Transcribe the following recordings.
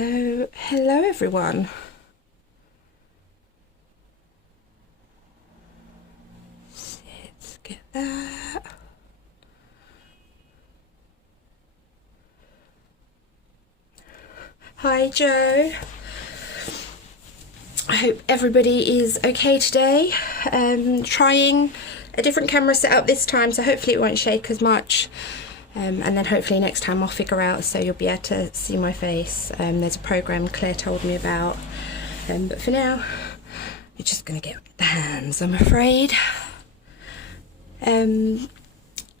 Oh, hello everyone. Let's get that. Hi Joe. I hope everybody is okay today. Trying a different camera setup this time, so hopefully it won't shake as much. And then hopefully next time I'll figure out so you'll be able to see my face. There's a program Claire told me about, but for now you're just gonna get the hands, I'm afraid.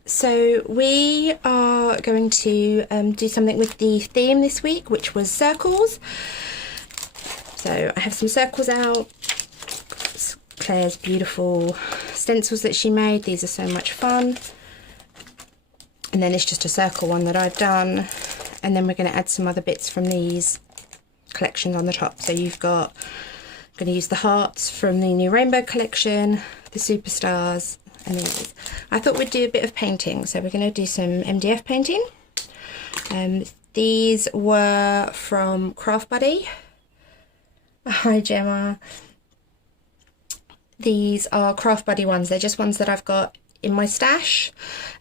So we are going to do something with the theme this week, which was circles. So I have some circles out, Claire's beautiful stencils that she made. These are so much fun. And then it's just a circle one that I've done, and then we're going to add some other bits from these collections on the top. So you've got, I'm going to use the hearts from the new rainbow collection, the superstars, and these. I thought we'd do a bit of painting, so we're going to do some MDF painting. These were from Craft Buddy. Hi Gemma. These are Craft Buddy ones. They're just ones that I've got in my stash,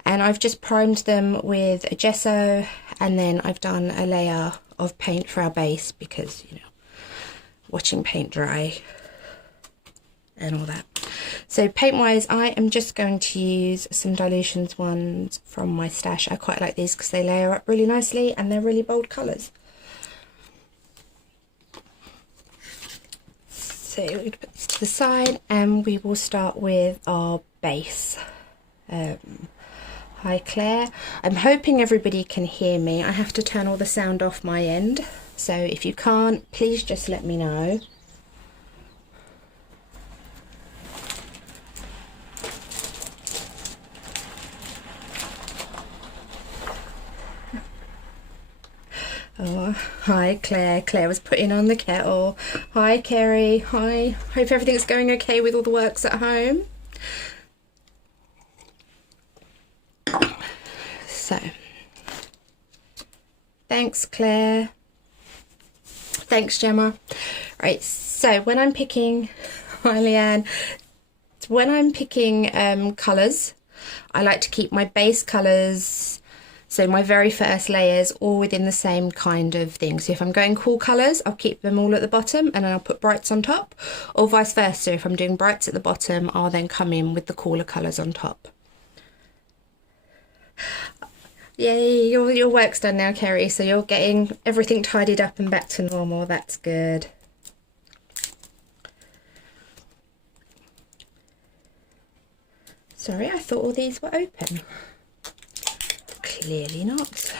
and I've just primed them with a gesso, and then I've done a layer of paint for our base because, you know, watching paint dry and all that. So paint wise, I am just going to use some dilutions ones from my stash. I quite like these because they layer up really nicely and they're really bold colours. So we're going to put this to the side and we will start with our base. Hi Claire. I'm hoping everybody can hear me. I have to turn all the sound off my end, so if you can't, please just let me know. Oh, hi Claire. Claire was putting on the kettle. Hi Kerry. Hi. Hope everything's going okay with all the works at home. So, thanks Claire. Thanks Gemma. Right, so when I'm picking, hi Leanne, when I'm picking colours, I like to keep my base colours, so my very first layers, all within the same kind of thing. So if I'm going cool colours, I'll keep them all at the bottom and then I'll put brights on top, or vice versa. If I'm doing brights at the bottom, I'll then come in with the cooler colours on top. Yay, your work's done now, Kerry, so you're getting everything tidied up and back to normal. That's good. Sorry, I thought all these were open. Clearly not.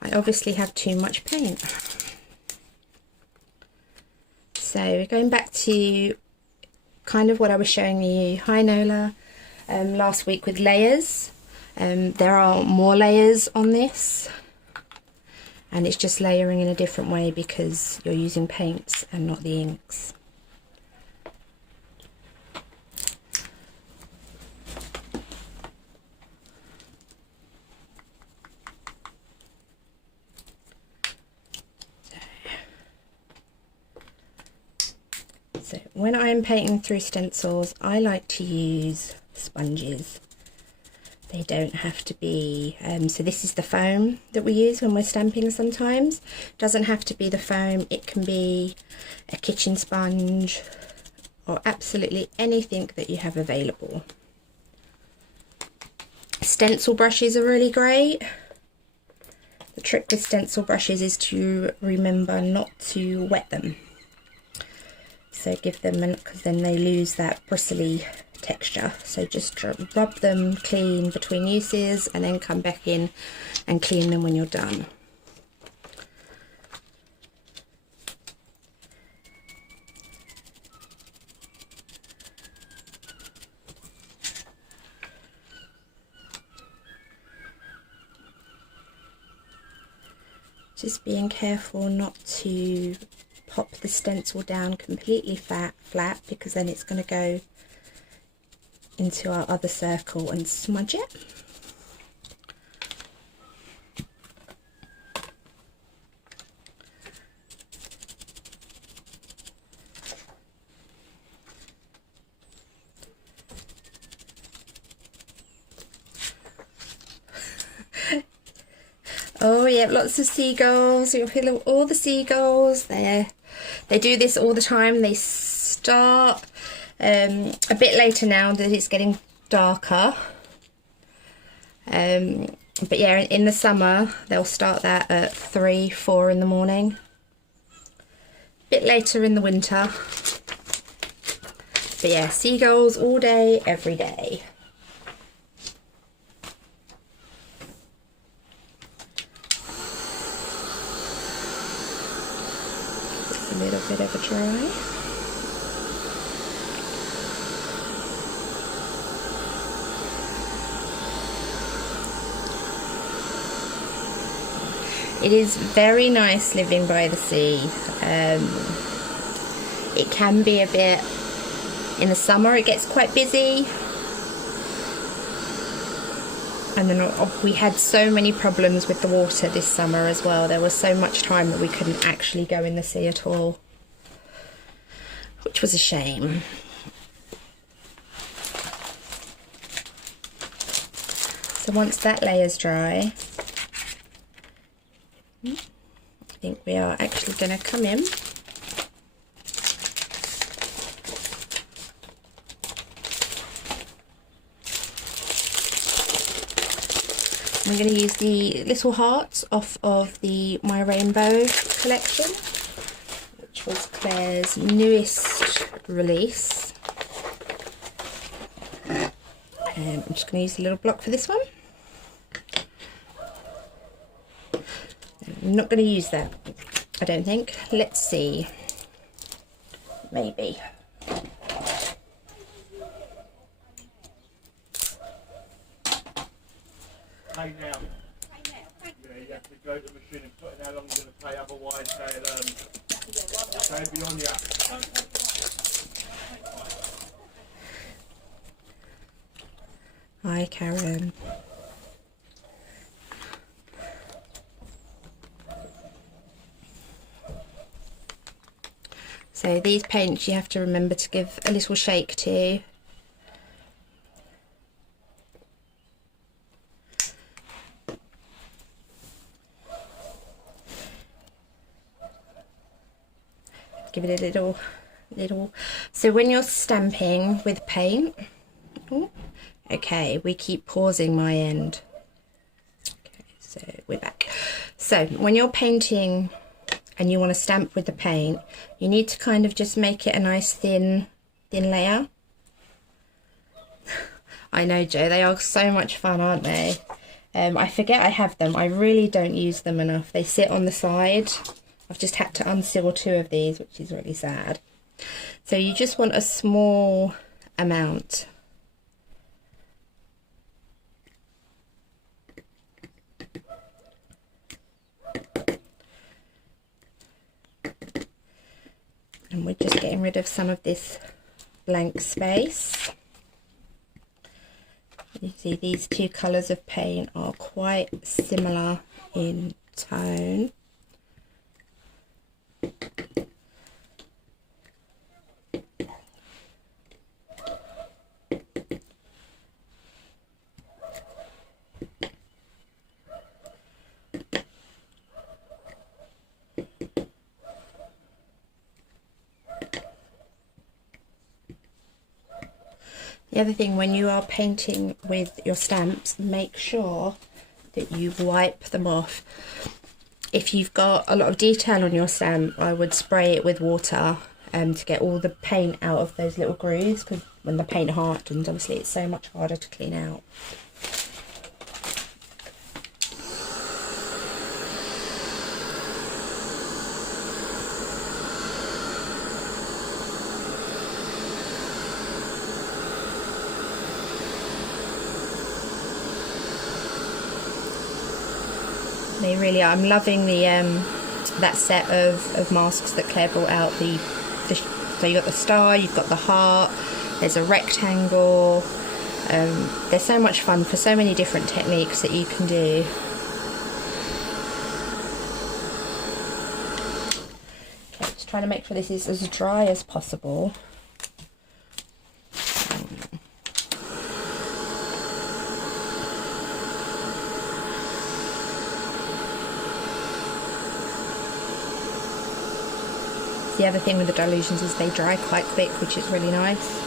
I obviously have too much paint. So we're going back to kind of what I was showing you, hi Nola, last week with layers. There are more layers on this, and it's just layering in a different way because you're using paints and not the inks. So when I'm painting through stencils, I like to use sponges. They don't have to be, so this is the foam that we use when we're stamping sometimes. Doesn't have to be the foam, it can be a kitchen sponge or absolutely anything that you have available. Stencil brushes are really great. The trick with stencil brushes is to remember not to wet them. So give them, because then they lose that bristly texture. So just rub them clean between uses and then come back in and clean them when you're done. Just being careful not to pop the stencil down completely flat because then it's going to go into our other circle and smudge it. Oh yeah, lots of seagulls. You'll hear all the seagulls there. They do this all the time. They start a bit later now that it's getting darker. But yeah, in the summer they'll start that at 3, 4 in the morning. A bit later in the winter. But yeah, seagulls all day, every day. Just a little bit of a dry. It is very nice living by the sea. It can be a bit, in the summer it gets quite busy, and then we had so many problems with the water this summer as well. There was so much time that we couldn't actually go in the sea at all, which was a shame. So once that layer's dry, I think we are actually going to come in I'm going to use the little hearts off of the My Rainbow collection, which was Claire's newest release. I'm just going to use a little block for this one. I'm not going to use that, I don't think. Let's see. Maybe. Pay now. Yeah, you have to go to the machine and put in how long you're going to pay, otherwise they'll be on you. Hi, Karen. So these paints you have to remember to give a little shake to. Give it a little. So when you're stamping with paint, okay, we keep pausing my end. Okay, so we're back. So when you're painting and you want to stamp with the paint, you need to kind of just make it a nice thin layer. I know, Joe, they are so much fun, aren't they? I forget I have them. I really don't use them enough. They sit on the side. I've just had to unseal 2 of these, which is really sad. So you just want a small amount. And we're just getting rid of some of this blank space. You see these 2 colours of paint are quite similar in tone. The other thing, when you are painting with your stamps, make sure that you wipe them off. If you've got a lot of detail on your stamp, I would spray it with water to get all the paint out of those little grooves, because when the paint hardens, obviously it's so much harder to clean out. They really are. I'm loving the that set of masks that Claire brought out. So you got the star, you've got the heart, there's a rectangle. They're so much fun for so many different techniques that you can do. Okay, just trying to make sure this is as dry as possible. The other thing with the dilutions is they dry quite quick, which is really nice.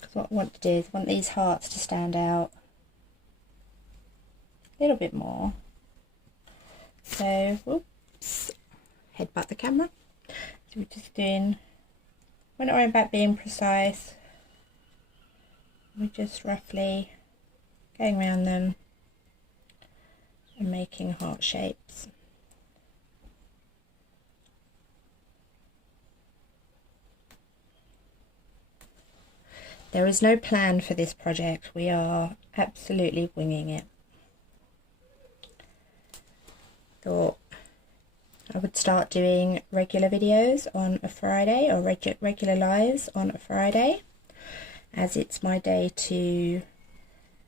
Because what I want to do is I want these hearts to stand out a little bit more. So, whoops, headbutt the camera. So we're just doing, we're not worrying about being precise. We're just roughly going around them and making heart shapes. There is no plan for this project. We are absolutely winging it. Thought I would start doing regular videos on a Friday, or regular lives on a Friday, as it's my day to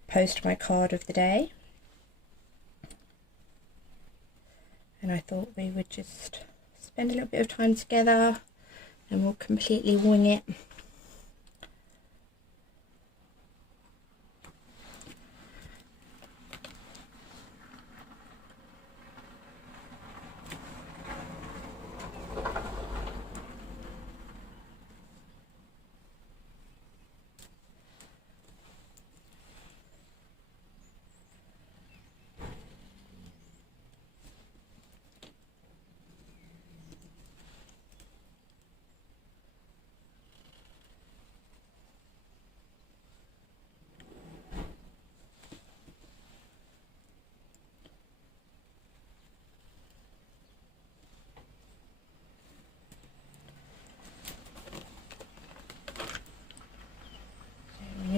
post my card of the day. And I thought we would just spend a little bit of time together and we'll completely wing it.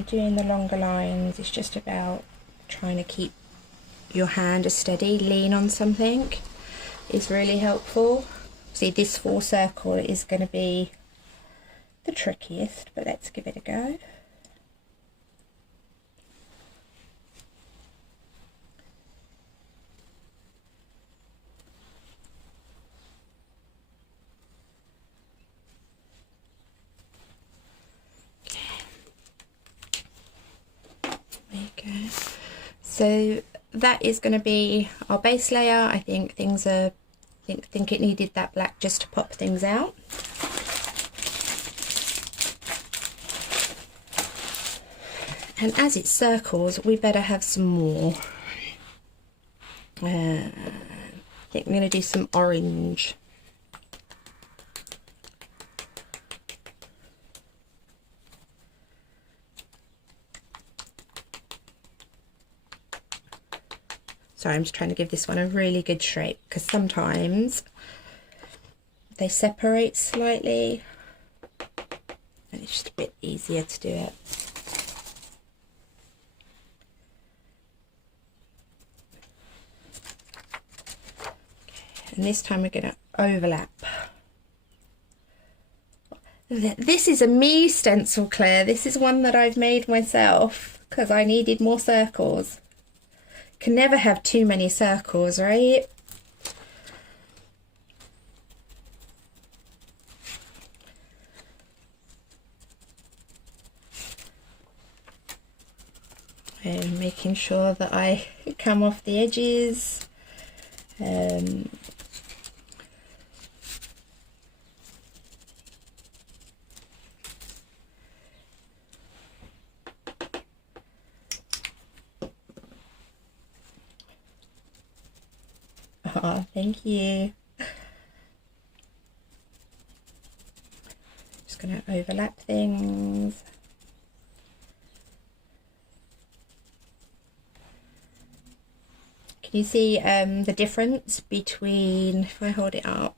Doing the longer lines, it's just about trying to keep your hand steady. Lean on something is really helpful. See, this full circle is going to be the trickiest, but let's give it a go. So that is going to be our base layer. I think things are, think it needed that black just to pop things out. And as it circles, we better have some more. I think I'm going to do some orange. Sorry, I'm just trying to give this one a really good shape, because sometimes they separate slightly and it's just a bit easier to do it. And this time we're going to overlap. This is a me stencil, Claire. This is one that I've made myself because I needed more circles. Can never have too many circles, right? And making sure that I come off the edges. Oh, thank you. Just going to overlap things. Can you see the difference between, if I hold it up,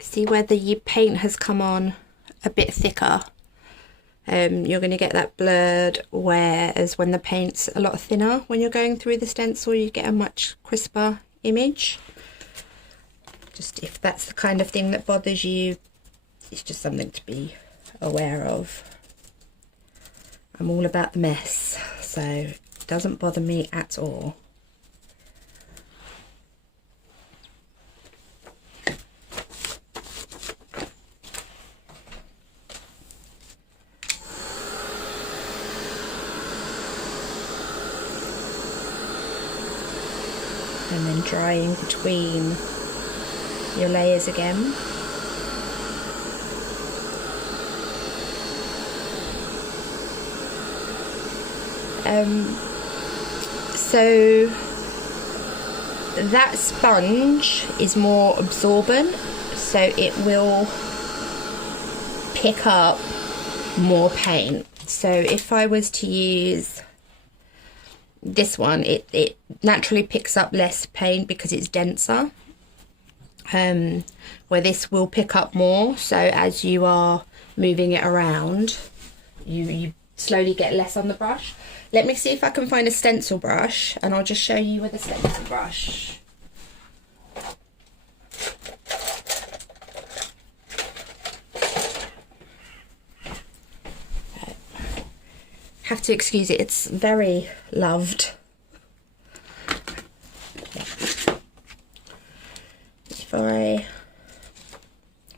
see where the paint has come on a bit thicker? You're going to get that blurred, whereas when the paint's a lot thinner, when you're going through the stencil, you get a much crisper image. Just if that's the kind of thing that bothers you, it's just something to be aware of. I'm all about the mess, so it doesn't bother me at all. drying between your layers again. So that sponge is more absorbent, so it will pick up more paint. So if I was to use this one, it naturally picks up less paint because it's denser, where this will pick up more. So as you are moving it around, you slowly get less on the brush. Let me see if I can find a stencil brush, and I'll just show you with a stencil brush. Have to excuse it, it's very loved.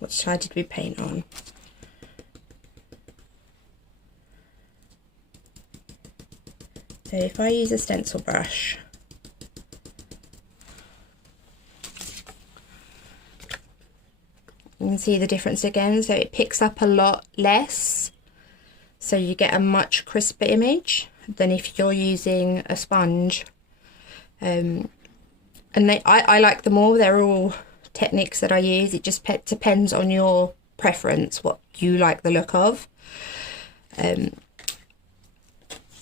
What side did we paint on? So if I use a stencil brush, you can see the difference again. So it picks up a lot less, so you get a much crisper image than if you're using a sponge. And I like them all. They're all techniques that I use. It just depends on your preference, what you like the look of.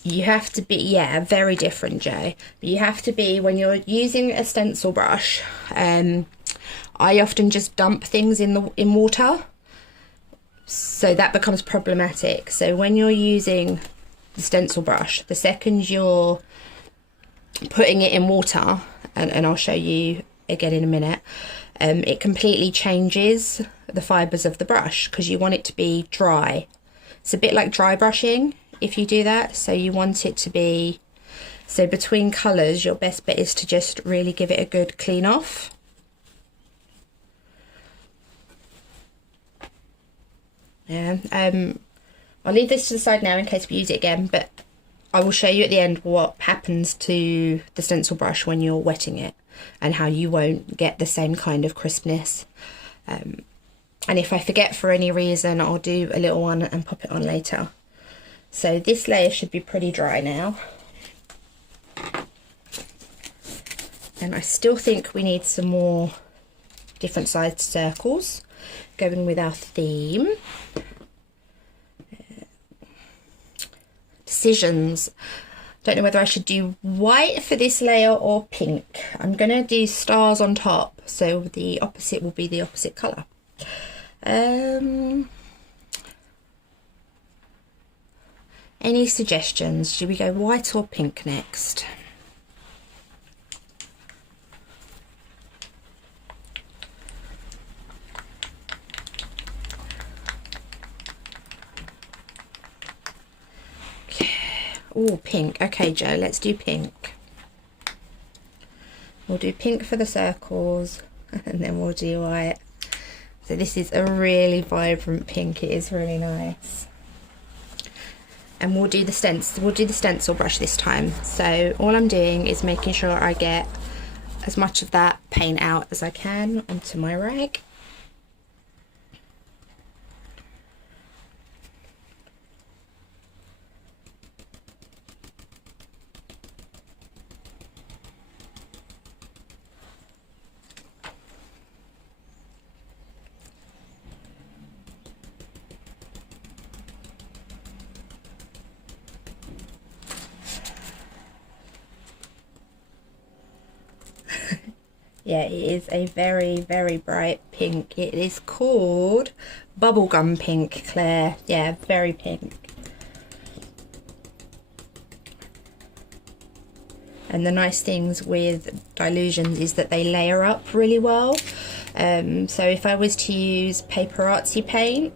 You have to be, yeah, very different, Joe. But you have to be, when you're using a stencil brush, I often just dump things in water, so that becomes problematic. So when you're using the stencil brush, the second you're putting it in water, and I'll show you again in a minute, it completely changes the fibres of the brush because you want it to be dry. It's a bit like dry brushing if you do that. So you want it to be, so between colours your best bet is to just really give it a good clean off. Yeah, I'll leave this to the side now in case we use it again, but I will show you at the end what happens to the stencil brush when you're wetting it and how you won't get the same kind of crispness. And if I forget for any reason, I'll do a little one and pop it on later. So this layer should be pretty dry now. And I still think we need some more different sized circles going with our theme. Decisions. Don't know whether I should do white for this layer or pink. I'm going to do stars on top, so the opposite will be the opposite colour. Any suggestions? Should we go white or pink next? Oh, pink. Okay, Joe, let's do pink. We'll do pink for the circles and then we'll do white. So this is a really vibrant pink. It is really nice. And we'll do the stencil brush this time. So all I'm doing is making sure I get as much of that paint out as I can onto my rag. Yeah, it is a very, very bright pink. It is called Bubblegum Pink, Claire. Yeah, very pink. And the nice things with dilutions is that they layer up really well. So if I was to use Paper Artsy paint,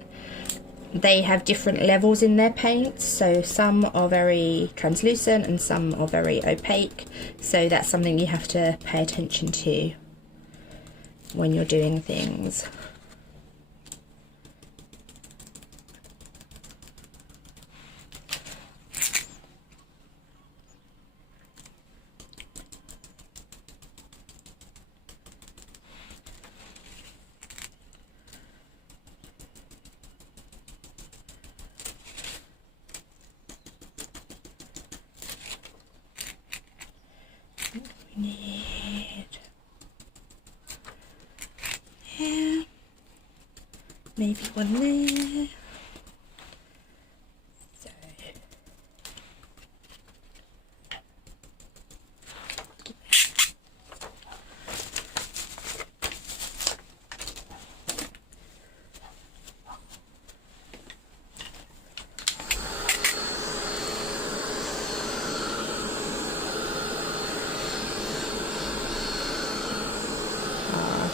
they have different levels in their paints. So some are very translucent and some are very opaque. So that's something you have to pay attention to when you're doing things. here, maybe one there. So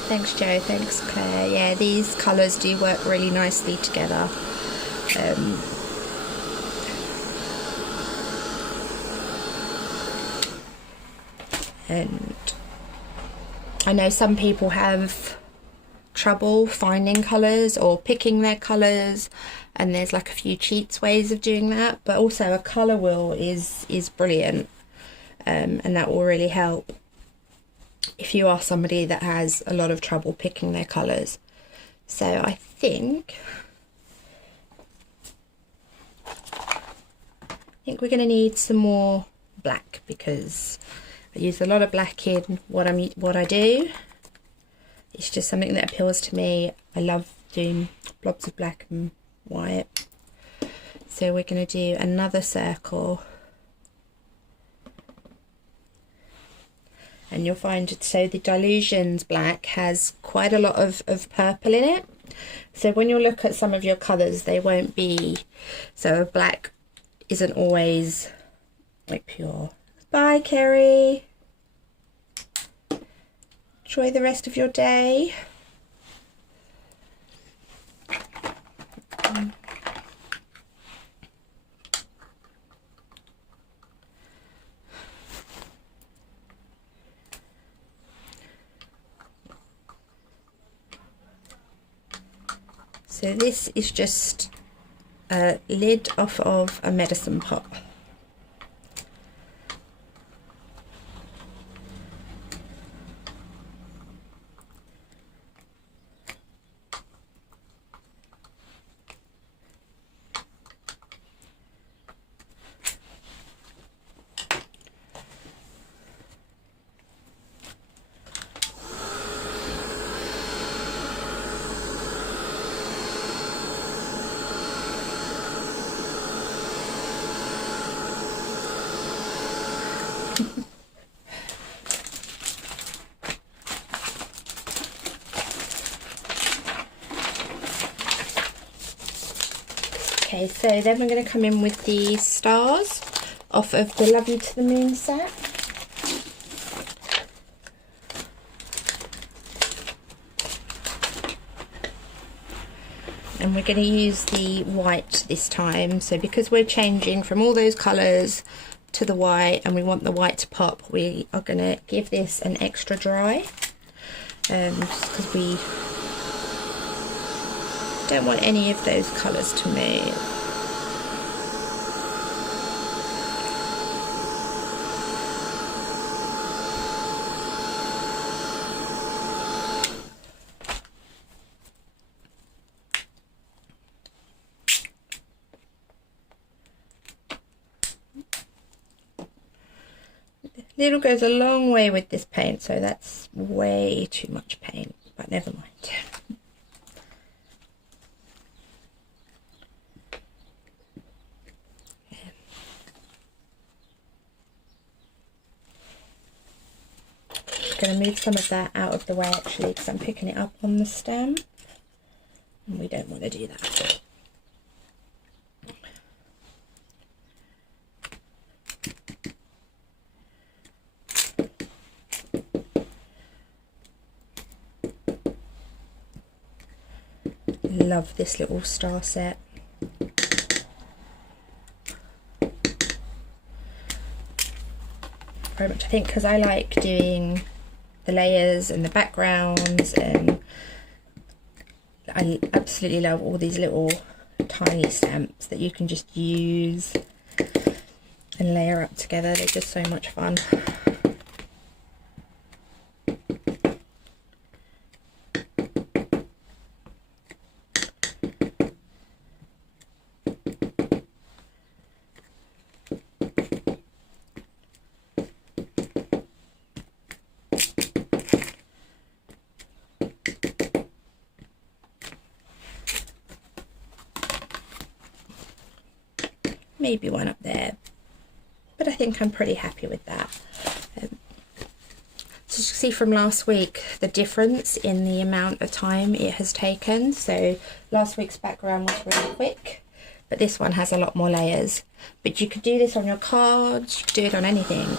thanks Jo, thanks Claire. Yeah, these colours do work really nicely together. And I know some people have trouble finding colours or picking their colours, and there's like a few cheats ways of doing that, but also a colour wheel is brilliant, and that will really help if you are somebody that has a lot of trouble picking their colours. So I think we're going to need some more black, because I use a lot of black in what I do. It's just something that appeals to me. I love doing blobs of black and white. So we're going to do another circle. And you'll find, so the Dilutions black has quite a lot of purple in it. So when you look at some of your colours, they won't be, so black isn't always like pure. Bye Kerry. Enjoy the rest of your day. So this is just a lid off of a medicine pot. Okay, so then we're going to come in with the stars off of the Love You to the Moon set. And we're going to use the white this time. So because we're changing from all those colours to the white and we want the white to pop, we are going to give this an extra dry. Just because we don't want any of those colours to move. Little goes a long way with this paint, so that's way too much paint, but never mind. I'm going to move some of that out of the way actually, because I'm picking it up on the stem and we don't want to do that. Love this little star set. Very much, I think, because I like doing the layers and the backgrounds, and I absolutely love all these little tiny stamps that you can just use and layer up together. They're just so much fun. maybe one up there, but I think I'm pretty happy with that. So you can see from last week the difference in the amount of time it has taken. So last week's background was really quick, but this one has a lot more layers. But you could do this on your cards, you could do it on anything.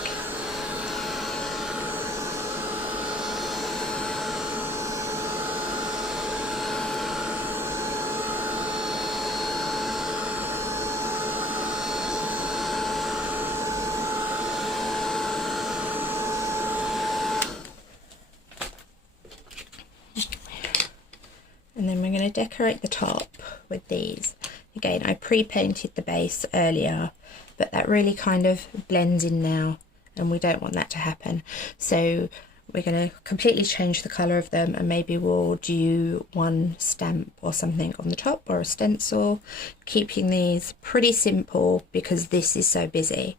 And then we're going to decorate the top with these. Again, I pre-painted the base earlier, but that really kind of blends in now, and we don't want that to happen. So we're going to completely change the colour of them, and maybe we'll do one stamp or something on the top, or a stencil, keeping these pretty simple because this is so busy.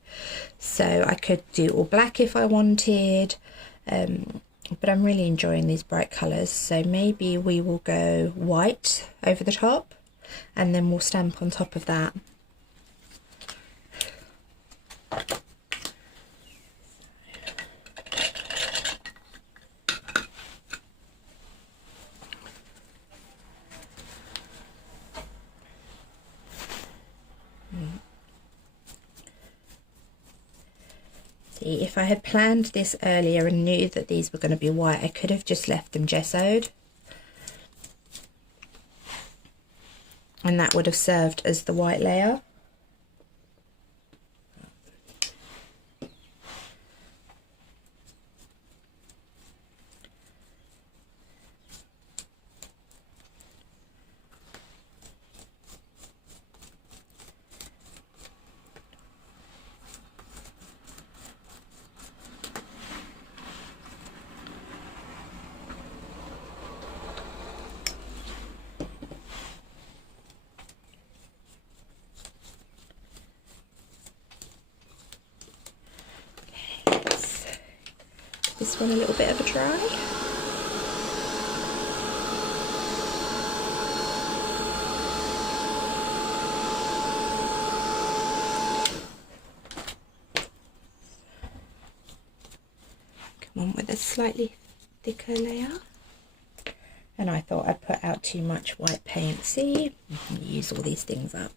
So I could do all black if I wanted, but I'm really enjoying these bright colours, so maybe we will go white over the top and then we'll stamp on top of that. See, if I had planned this earlier and knew that these were going to be white, I could have just left them gessoed. And that would have served as the white layer. This one a little bit of a try. Come on with a slightly thicker layer. And I thought I'd put out too much white paint. See, you can use all these things up.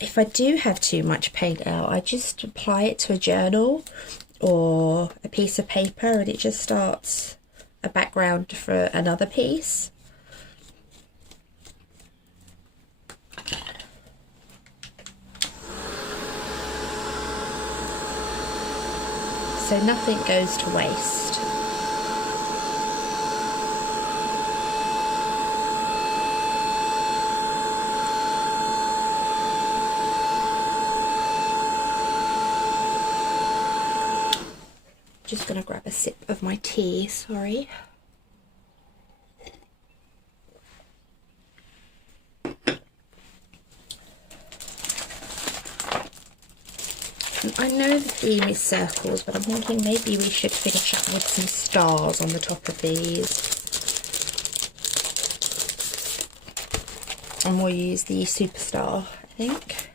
If I do have too much paint out, I just apply it to a journal or a piece of paper, and it just starts a background for another piece. So nothing goes to waste. Just gonna grab a sip of my tea, sorry. I know the theme is circles, but I'm thinking maybe we should finish up with some stars on the top of these. And we'll use the Superstar, I think.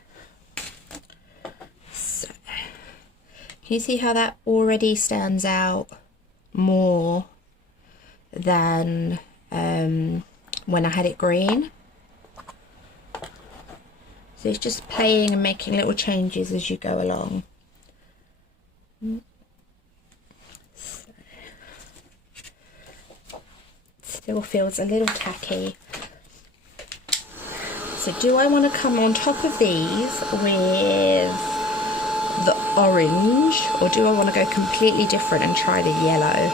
So, can you see how that already stands out more than when I had it green? So it's just playing and making little changes as you go along. So, still feels a little tacky. So do I want to come on top of these with the orange, or do I want to go completely different and try the yellow?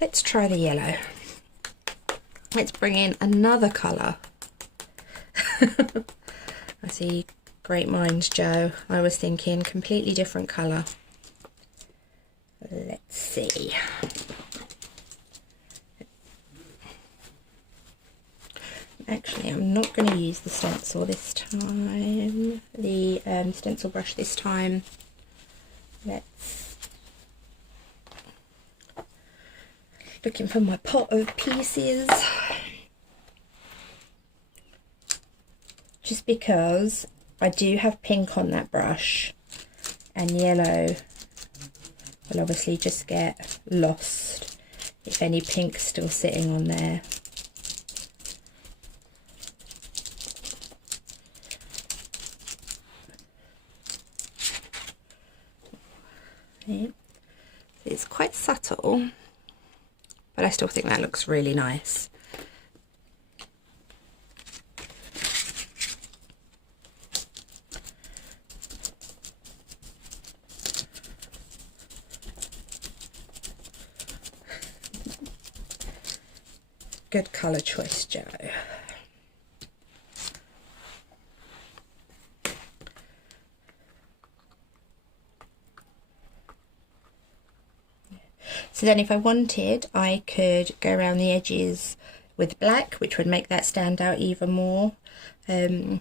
Let's try the yellow. Let's bring in another colour. I see, great minds, Joe. I was thinking completely different colour. Let's see. Actually, I'm not going to use the stencil this time, the stencil brush this time. Let's, looking for my pot of pieces, just because I do have pink on that brush, and yellow will obviously just get lost if any pink's still sitting on there. It's quite subtle, but I still think that looks really nice. Good colour choice, Joe. So then if I wanted, I could go around the edges with black, which would make that stand out even more. Could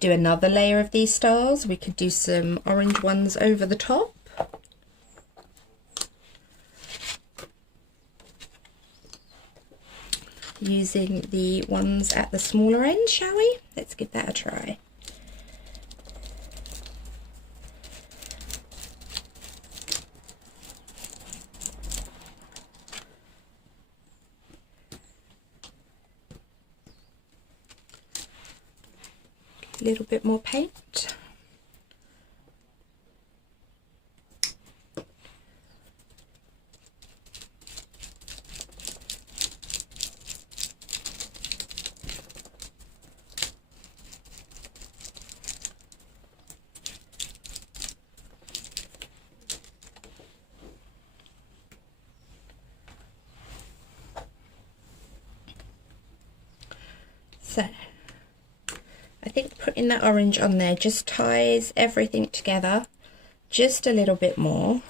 do another layer of these stars. We could do some orange ones over the top. Using the ones at the smaller end, shall we? Let's give that a try. A little bit more paint. So I think putting that orange on there just ties everything together just a little bit more.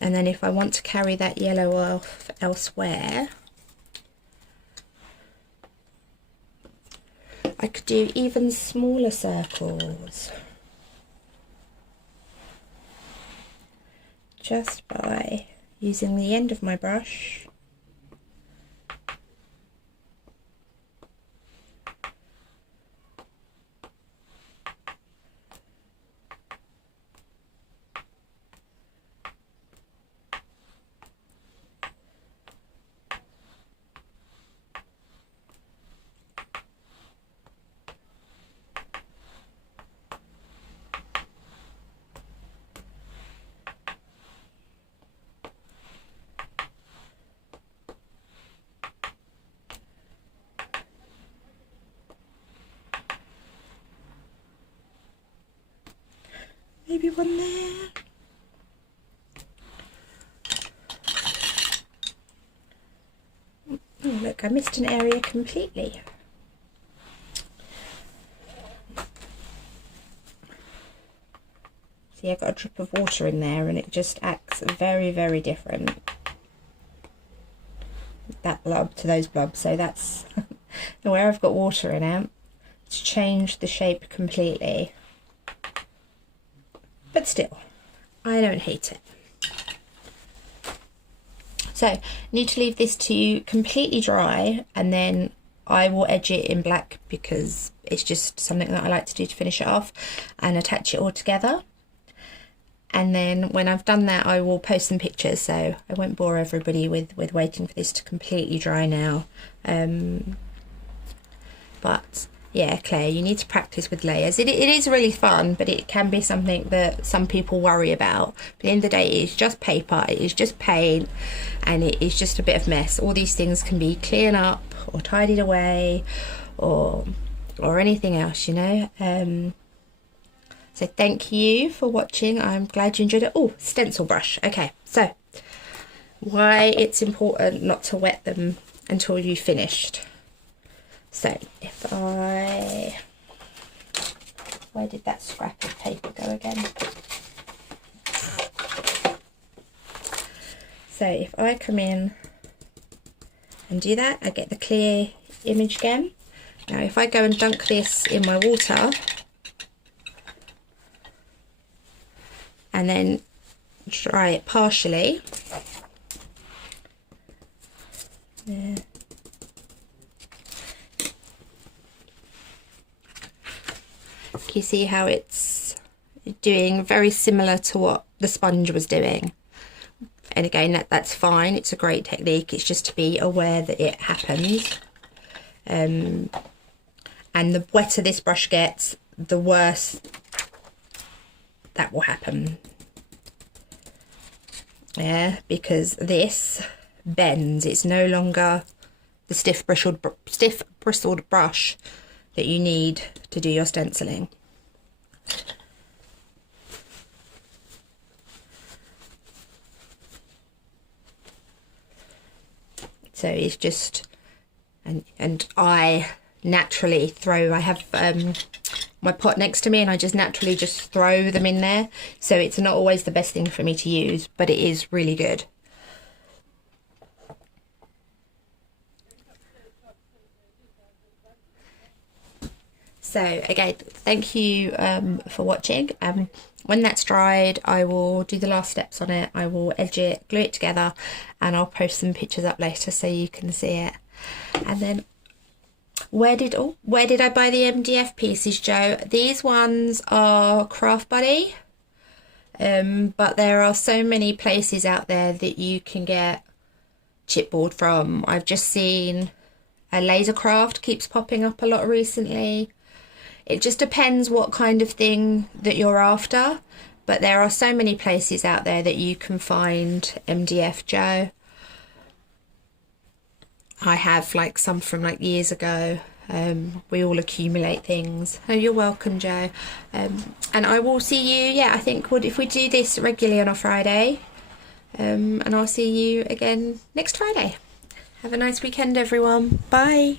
And then if I want to carry that yellow off elsewhere, I could do even smaller circles just by using the end of my brush. Maybe one there. Oh, look, I missed an area completely. See, I got a drip of water in there and it just acts very, very different. That blob to those blobs, so that's where I've got water in it. It's changed the shape completely. But still, I don't hate it. So, need to leave this to completely dry, and then I will edge it in black because it's just something that I like to do to finish it off, and attach it all together. And then when I've done that, I will post some pictures, so I won't bore everybody with waiting for this to completely dry now. But yeah, Claire, you need to practice with layers. It is really fun, but it can be something that some people worry about. But at the end of the day, it is just paper, it is just paint, and it is just a bit of mess. All these things can be cleared up or tidied away or anything else, you know. So thank you for watching. I'm glad you enjoyed it. Oh, stencil brush. Okay, so why it's important not to wet them until you've finished. So if where did that scrap of paper go again? So if I come in and do that, I get the clear image again. Now if I go and dunk this in my water and then dry it partially, yeah. You see how it's doing very similar to what the sponge was doing. And again, that's fine, it's a great technique, it's just to be aware that it happens. And the wetter this brush gets, the worse that will happen. Yeah, because this bends, it's no longer the stiff bristled brush that you need to do your stenciling. So it's just, and I naturally throw, I have my pot next to me and I just naturally just throw them in there. So it's not always the best thing for me to use, but it is really good. So again, thank you for watching. When that's dried, I will do the last steps on it. I will edge it, glue it together, and I'll post some pictures up later so you can see it. And then where did I buy the MDF pieces, Joe? These ones are Craft Buddy, but there are so many places out there that you can get chipboard from. I've just seen a Lasercraft keeps popping up a lot recently. It just depends what kind of thing that you're after, but there are so many places out there that you can find MDF, Joe. I have like some from like years ago. We all accumulate things. Oh, you're welcome, Joe. And I will see you, yeah, I think if we do this regularly on a Friday, and I'll see you again next Friday. Have a nice weekend, everyone. Bye.